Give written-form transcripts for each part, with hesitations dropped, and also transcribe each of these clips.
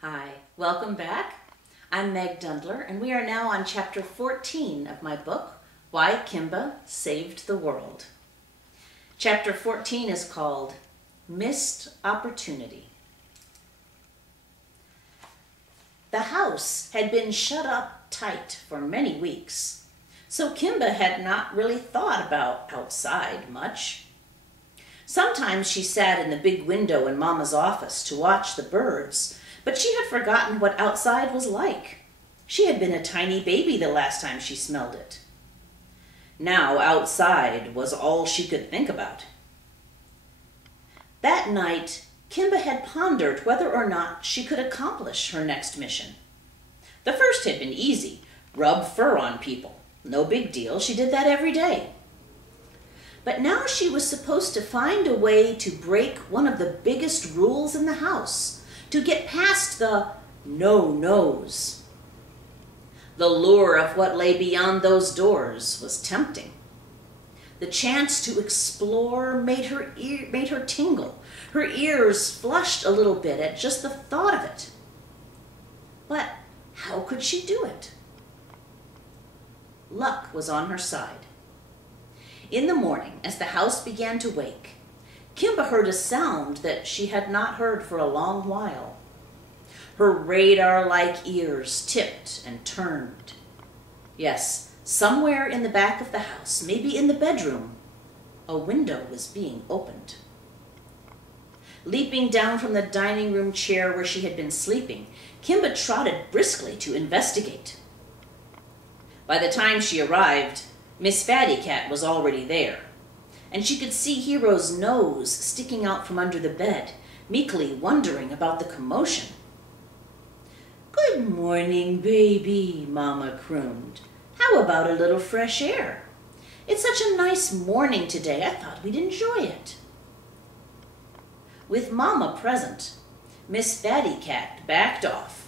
Hi, welcome back. I'm Meg Dendler, and we are now on chapter 14 of my book, Why Kimba Saved the World. Chapter 14 is called Missed Opportunity. The house had been shut up tight for many weeks, so Kimba had not really thought about outside much. Sometimes she sat in the big window in Mama's office to watch the birds, but she had forgotten what outside was like. She had been a tiny baby the last time she smelled it. Now outside was all she could think about. That night, Kimba had pondered whether or not she could accomplish her next mission. The first had been easy, rub fur on people. No big deal, she did that every day. But now she was supposed to find a way to break one of the biggest rules in the house, to get past the no-nos. The lure of what lay beyond those doors was tempting. The chance to explore made her tingle. Her ears flushed a little bit at just the thought of it. But how could she do it? Luck was on her side. In the morning, as the house began to wake, Kimba heard a sound that she had not heard for a long while. Her radar-like ears tipped and turned. Yes, somewhere in the back of the house, maybe in the bedroom, a window was being opened. Leaping down from the dining room chair where she had been sleeping, Kimba trotted briskly to investigate. By the time she arrived, Miss Fatty Cat was already there, and she could see Hero's nose sticking out from under the bed, meekly wondering about the commotion. "Good morning, baby," Mama crooned. "How about a little fresh air? It's such a nice morning today, I thought we'd enjoy it." With Mama present, Miss Fatty Cat backed off,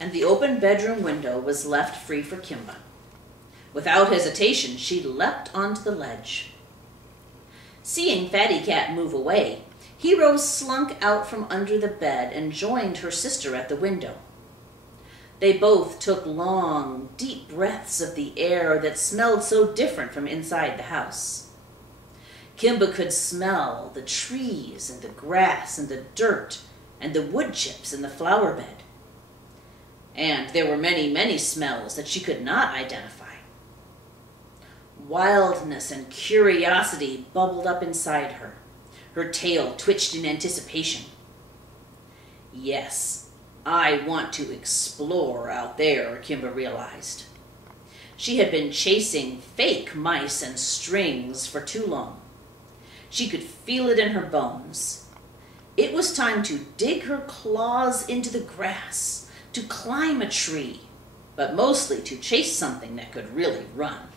and the open bedroom window was left free for Kimba. Without hesitation, she leapt onto the ledge. Seeing Fatty Cat move away, Hero slunk out from under the bed and joined her sister at the window. They both took long, deep breaths of the air that smelled so different from inside the house. Kimba could smell the trees and the grass and the dirt and the wood chips in the flower bed. And there were many, many smells that she could not identify. Wildness and curiosity bubbled up inside her. Her tail twitched in anticipation. Yes, I want to explore out there, Kimba realized. She had been chasing fake mice and strings for too long. She could feel it in her bones. It was time to dig her claws into the grass, to climb a tree, but mostly to chase something that could really run.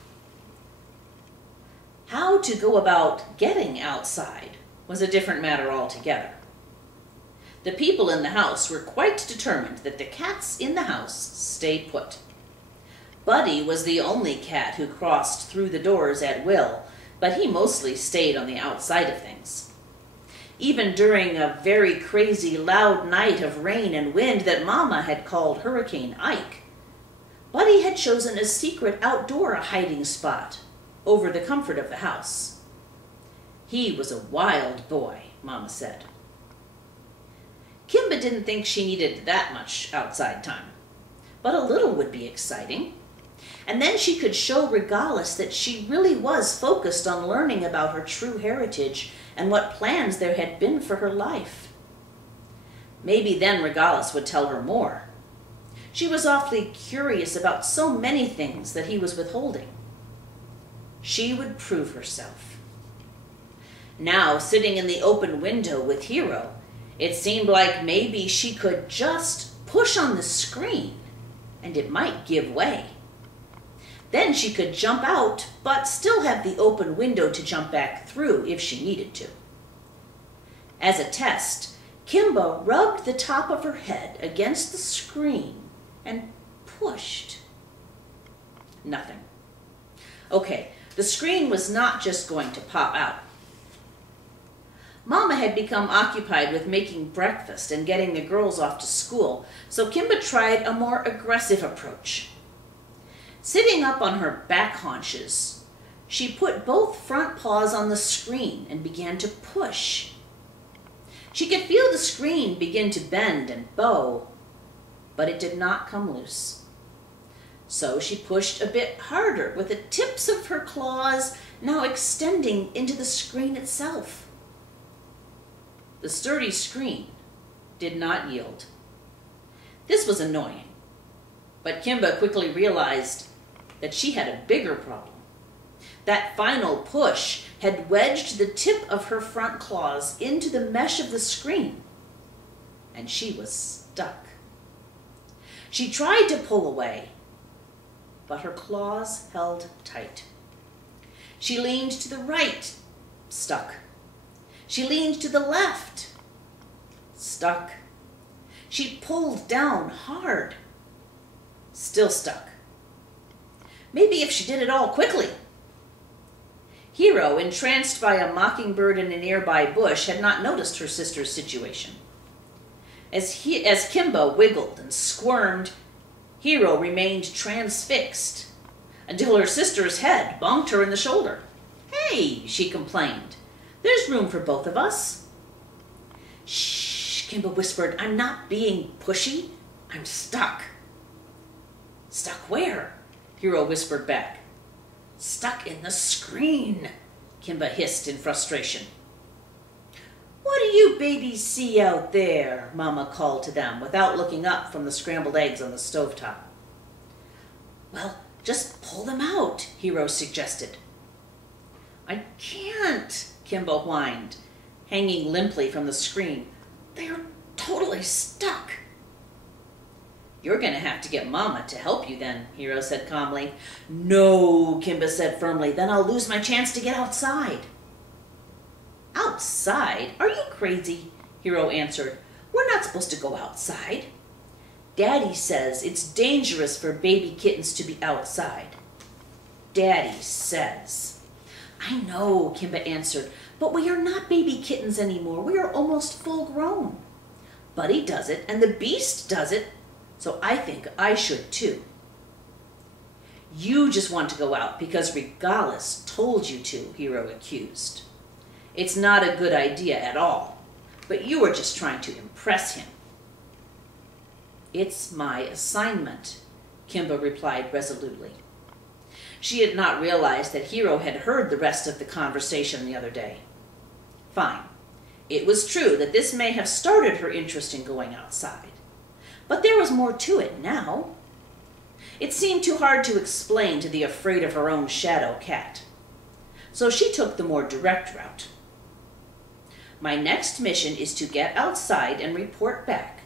How to go about getting outside was a different matter altogether. The people in the house were quite determined that the cats in the house stay put. Buddy was the only cat who crossed through the doors at will, but he mostly stayed on the outside of things. Even during a very crazy loud night of rain and wind that Mama had called Hurricane Ike, Buddy had chosen a secret outdoor hiding spot over the comfort of the house. He was a wild boy, Mama said. Kimba didn't think she needed that much outside time, but a little would be exciting. And then she could show Regalis that she really was focused on learning about her true heritage and what plans there had been for her life. Maybe then Regalis would tell her more. She was awfully curious about so many things that he was withholding. She would prove herself. Now, sitting in the open window with Hero, it seemed like maybe she could just push on the screen and it might give way. Then she could jump out, but still have the open window to jump back through if she needed to. As a test, Kimba rubbed the top of her head against the screen and pushed. Nothing. Okay, the screen was not just going to pop out. Mama had become occupied with making breakfast and getting the girls off to school, so Kimba tried a more aggressive approach. Sitting up on her back haunches, she put both front paws on the screen and began to push. She could feel the screen begin to bend and bow, but it did not come loose. So she pushed a bit harder, with the tips of her claws now extending into the screen itself. The sturdy screen did not yield. This was annoying, but Kimba quickly realized that she had a bigger problem. That final push had wedged the tip of her front claws into the mesh of the screen, and she was stuck. She tried to pull away, but her claws held tight. She leaned to the right, stuck. She leaned to the left, stuck. She pulled down hard, still stuck. Maybe if she did it all quickly. Hero, entranced by a mockingbird in a nearby bush, had not noticed her sister's situation. As Kimba wiggled and squirmed, Hero remained transfixed until her sister's head bonked her in the shoulder. "Hey," she complained, "there's room for both of us." "Shh," Kimba whispered, "I'm not being pushy. I'm stuck." "Stuck where?" Hero whispered back. "Stuck in the screen," Kimba hissed in frustration. "What do you babies see out there?" Mama called to them without looking up from the scrambled eggs on the stovetop. "Well, just pull them out," Hero suggested. "I can't," Kimba whined, hanging limply from the screen. "They are totally stuck." "You're going to have to get Mama to help you then," Hero said calmly. "No," Kimba said firmly, "then I'll lose my chance to get outside." "Outside? Are you crazy?" Hero answered. "We're not supposed to go outside. Daddy says it's dangerous for baby kittens to be outside. Daddy says." "I know," Kimba answered, "but we are not baby kittens anymore. We are almost full grown. Buddy does it, and the beast does it, so I think I should too." "You just want to go out because Regalis told you to," Hero accused. "It's not a good idea at all, but you are just trying to impress him." "It's my assignment," Kimba replied resolutely. She had not realized that Hero had heard the rest of the conversation the other day. Fine. It was true that this may have started her interest in going outside, but there was more to it now. It seemed too hard to explain to the afraid of her own shadow cat. So she took the more direct route. "My next mission is to get outside and report back.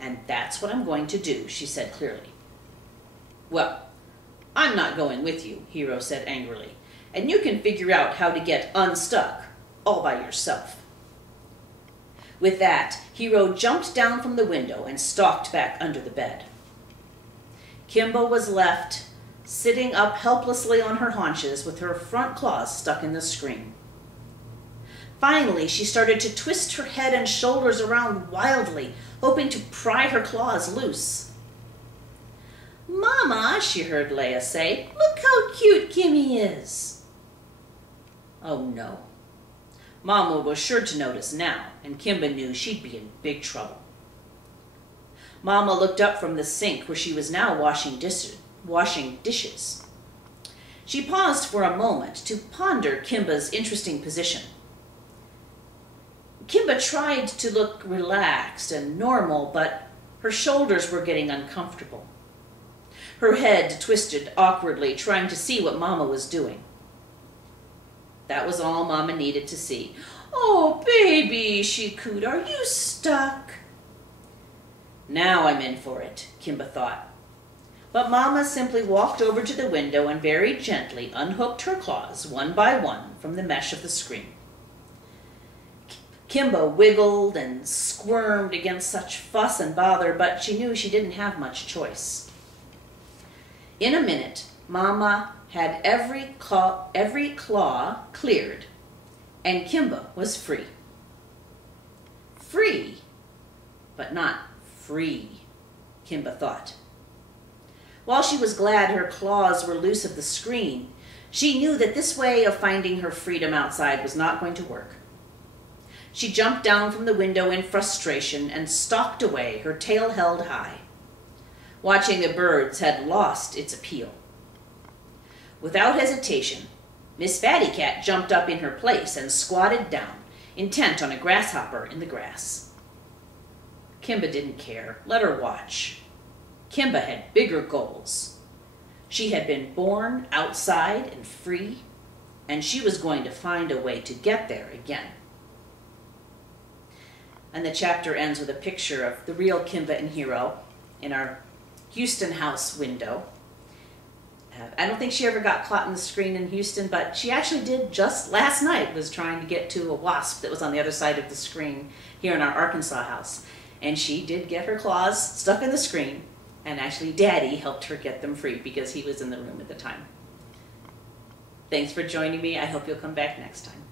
And that's what I'm going to do," she said clearly. "Well, I'm not going with you," Hero said angrily, "and you can figure out how to get unstuck all by yourself." With that, Hero jumped down from the window and stalked back under the bed. Kimba was left sitting up helplessly on her haunches with her front claws stuck in the screen. Finally, she started to twist her head and shoulders around wildly, hoping to pry her claws loose. "Mama," she heard Leia say, "look how cute Kimmy is." Oh no. Mama was sure to notice now, and Kimba knew she'd be in big trouble. Mama looked up from the sink where she was now washing dishes. She paused for a moment to ponder Kimba's interesting position. Kimba tried to look relaxed and normal, but her shoulders were getting uncomfortable. Her head twisted awkwardly, trying to see what Mama was doing. That was all Mama needed to see. "Oh, baby," she cooed, "are you stuck?" Now I'm in for it, Kimba thought. But Mama simply walked over to the window and very gently unhooked her claws one by one from the mesh of the screen. Kimba wiggled and squirmed against such fuss and bother, but she knew she didn't have much choice. In a minute, Mama had every claw cleared, and Kimba was free. Free, but not free, Kimba thought. While she was glad her claws were loose of the screen, she knew that this way of finding her freedom outside was not going to work. She jumped down from the window in frustration and stalked away, her tail held high. Watching the birds had lost its appeal. Without hesitation, Miss Fatty Cat jumped up in her place and squatted down, intent on a grasshopper in the grass. Kimba didn't care. Let her watch. Kimba had bigger goals. She had been born outside and free, and she was going to find a way to get there again. And the chapter ends with a picture of the real Kimba and Hero in our Houston house window. I don't think she ever got caught in the screen in Houston, but she actually did just last night, was trying to get to a wasp that was on the other side of the screen here in our Arkansas house. And she did get her claws stuck in the screen, and actually Daddy helped her get them free because he was in the room at the time. Thanks for joining me. I hope you'll come back next time.